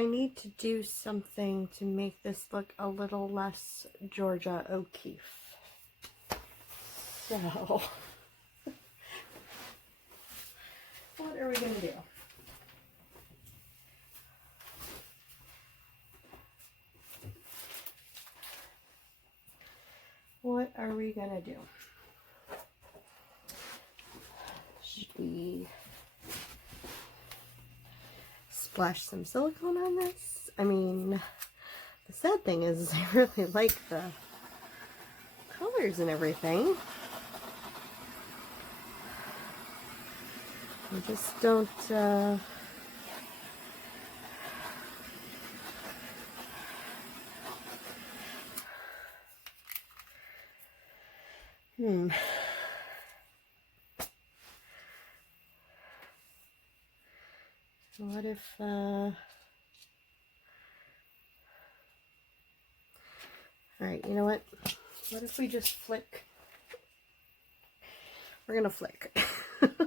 I need to do something to make this look a little less Georgia O'Keeffe. So, what are we going to do? What are we going to do? Should we splash some silicone on this? I mean, the sad thing is I really like the colors and everything. I just don't, What if, alright, you know what? What if we just flick? We're gonna flick. Okay.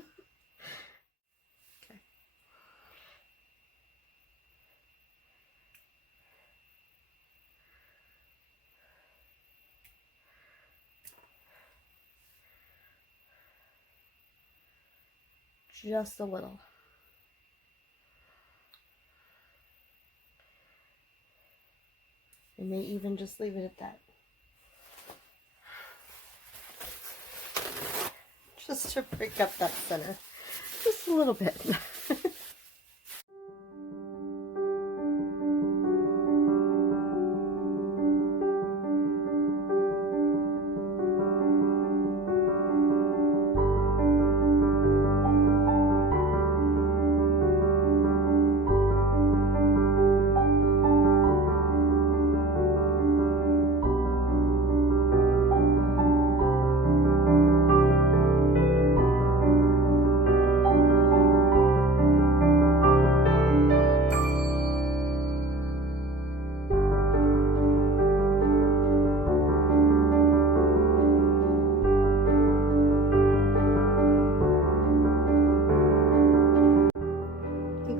Just a little. We may even just leave it at that. Just to break up that center. Just a little bit.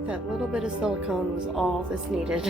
That little bit of silicone was all this needed.